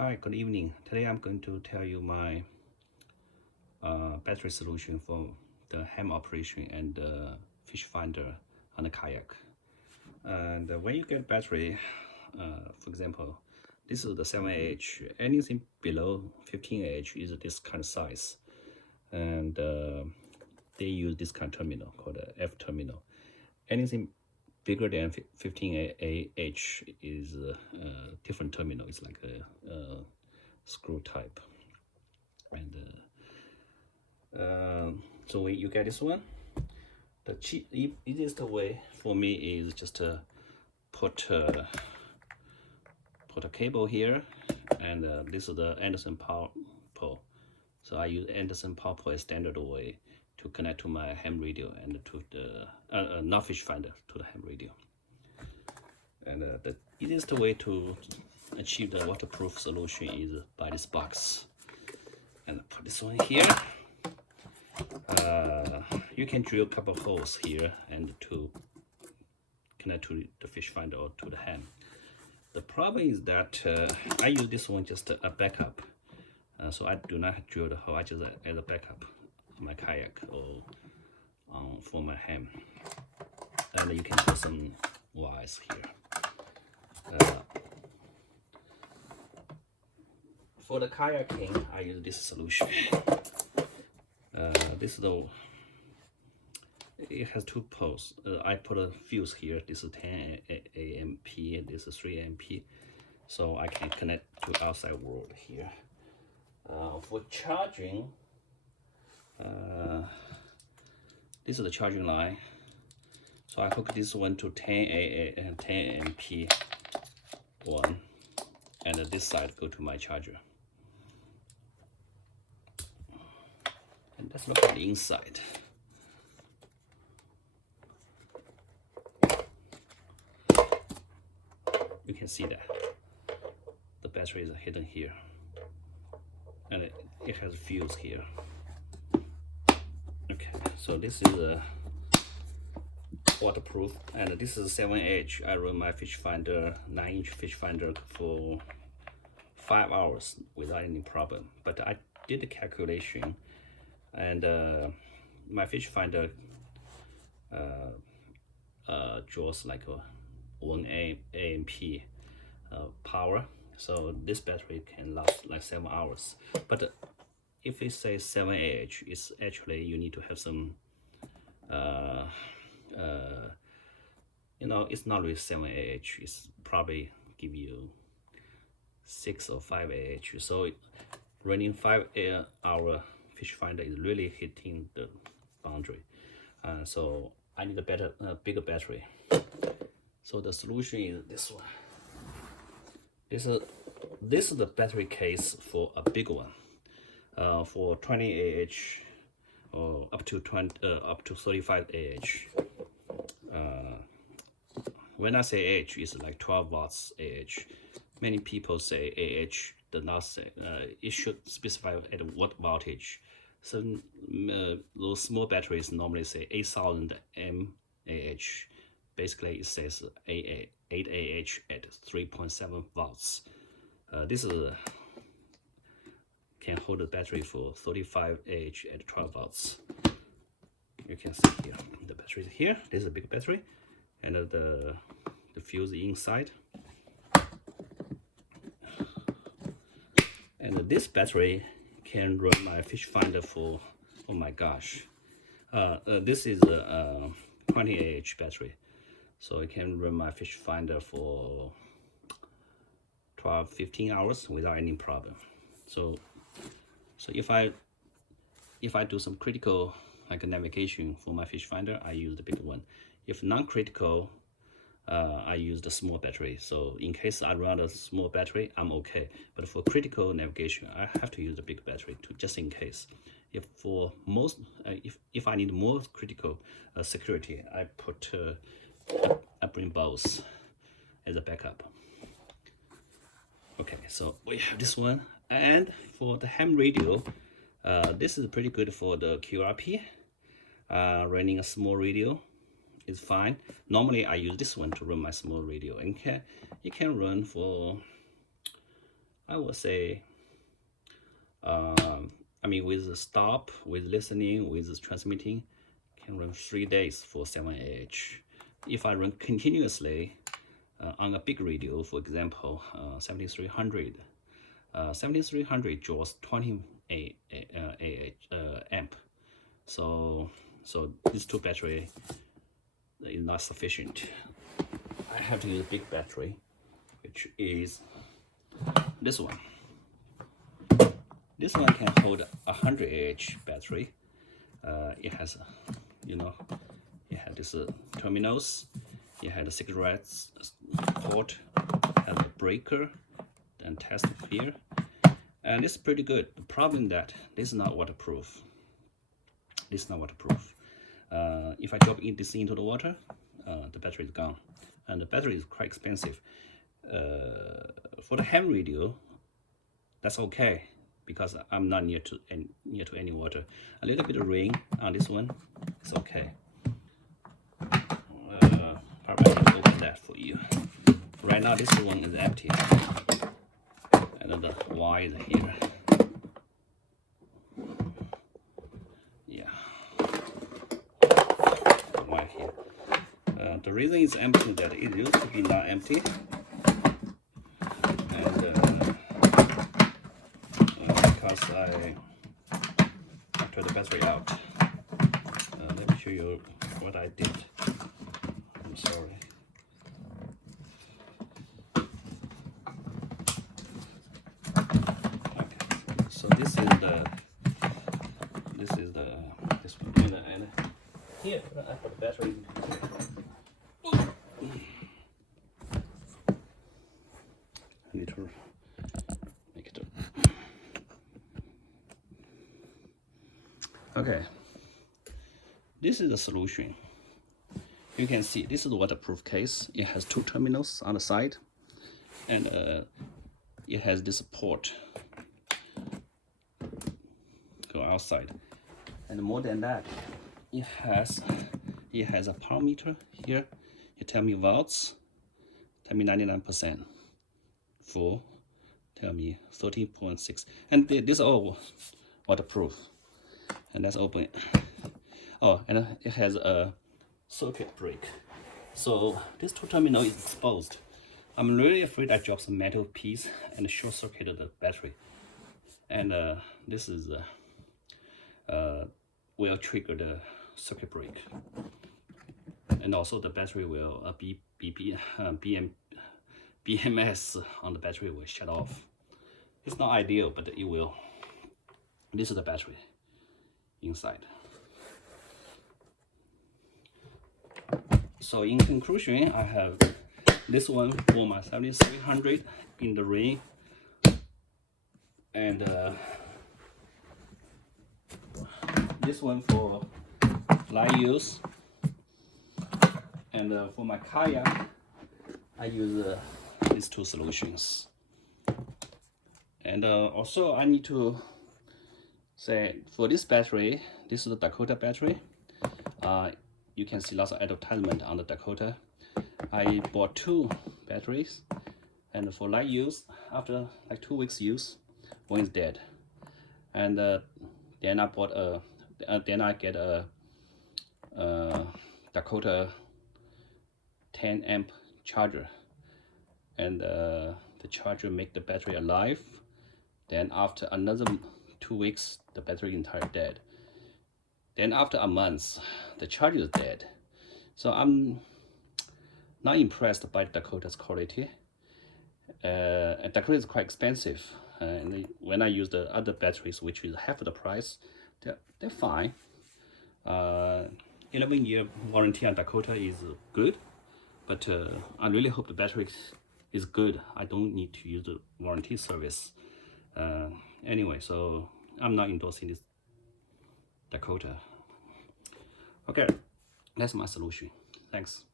Hi, good evening. Today I'm going to tell you my battery solution for the ham operation and fish finder on the kayak. And when you get battery, for example, this is the 7Ah. Anything below 15Ah is this kind of size. And they use this kind of terminal called the F terminal. Anything bigger than 15Ah is a different terminal. It's like a screw type. And so when you get this one, the easiest way for me is just to put a cable here, and this is the Anderson power pole. So I use Anderson power pole as standard way to connect to my ham radio and to the not fish finder, to the ham radio. And the easiest way to achieve the waterproof solution is by this box. And put this one here. You can drill a couple holes here and to connect to the fish finder or to the ham. The problem is that I use this one just a backup. So I do not drill the hole, I just as a backup on my kayak or for my ham. And you can put some wires here. For the kayaking, I use this solution. This is it has two poles. I put a fuse here. This is 10 AMP, this is 3 AMP, so I can connect to outside world here. For charging, this is the charging line. So I hook this one to 10 AMP one, and this side go to my charger. And let's look at the inside. You can see that the battery is hidden here, and it has a fuse here. Okay, so this is a waterproof, and this is 7Ah. I run my fish finder, 9-inch fish finder for 5 hours without any problem. But I did the calculation, and my fish finder draws like a 1 AMP power, so this battery can last like 7 hours. But if it says 7Ah, it's actually you need to have some it's not really 7Ah, it's probably give you 6 or 5Ah. So running 5-hour fish finder is really hitting the boundary. So I need a bigger battery. So the solution is this one. This is the battery case for a big one. For 20Ah or up to 35Ah. When I say Ah, it's like 12 watts Ah. Many people say Ah, does not say it should specify at what voltage. So those small batteries normally say 8000 mAh. Basically, it says 8Ah at 3.7 watts. This is can hold the battery for 35Ah at 12 watts. You can see here the battery is here. This is a big battery, and the fuse inside. And this battery can run my fish finder for, oh my gosh, this is a 20Ah battery, so it can run my fish finder for 12-15 hours without any problem. So if I do some critical like navigation for my fish finder, I use the big one. If non-critical, I use the small battery. So in case I run a small battery, I'm okay. But for critical navigation, I have to use the big battery to just in case. If for most, if I need more critical security, I bring both as a backup. Okay, so we have this one, and for the ham radio, this is pretty good for the QRP. Running a small radio is fine. Normally I use this one to run my small radio, and it can run for I would say, I mean, with the stop, with listening, with transmitting, can run 3 days for 7Ah. If I run continuously on a big radio, for example, 7300, 7300 draws 20 amp. So these two battery is not sufficient. I have to use a big battery, which is this one. This one can hold 100Ah battery. It has, it has this terminals. It has a cigarette port, has a breaker, and test here, and it's pretty good. The problem is that this is not waterproof. This is not waterproof. If I drop this into the water, the battery is gone, and the battery is quite expensive. For the ham radio, that's okay because I'm not near to any water. A little bit of rain on this one, it's okay. Probably I can open that for you. Right now, this one is empty, and the wire is here. Yeah, the wire here. The reason it's empty is that it used to be not empty, and because I took the battery out. Let me show you what I did. I'm sorry. Okay, so this is this one, and here I put the battery. I need to make it. Okay, this is the solution. You can see this is the waterproof case. It has 2 terminals on the side, and it has this port go outside. And more than that, it has a power meter here. It tell me volts, tell me 99%, full, tell me 13.6, and this is all waterproof. And let's open it. Oh, and it has a circuit break, so this 2 terminal is exposed. I'm really afraid I drop some metal piece and short circuited the battery, and this is will trigger the circuit break, and also the battery will BMS on the battery will shut off. It's not ideal, but it will. This is the battery inside. So in conclusion, I have this one for my 7300 in the rain, and this one for light use, and for my kayak, I use these 2 solutions. And also I need to say, for this battery, this is the Dakota battery. You can see lots of advertisement on the Dakota. I bought 2 batteries, and for light use, after like 2 weeks use, one is dead. And then I bought then I get a Dakota 10 amp charger, and the charger make the battery alive. Then after another 2 weeks, the battery entire dead. Then after a month, the charger is dead. So I'm not impressed by Dakota's quality. And Dakota is quite expensive. And when I use the other batteries, which is half the price, they're fine. 11-year warranty on Dakota is good, but I really hope the battery is good. I don't need to use the warranty service. Anyway, so I'm not endorsing this Dakota. Okay, that's my solution. Thanks.